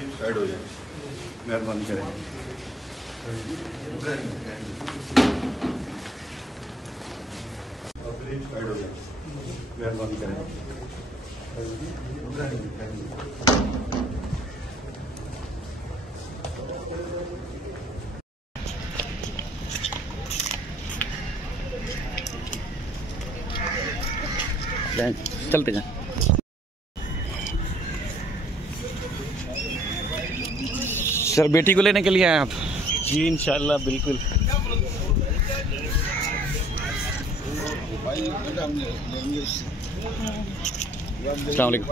Please side हो जाए, मेहरबानी करें। प्लीज साइड हो जाए, मेहरबानी करें। चलते जाएं। सर बेटी को लेने के लिए आए आप? जी इंशाल्लाह बिल्कुल। अस्सलाम वालेकुम।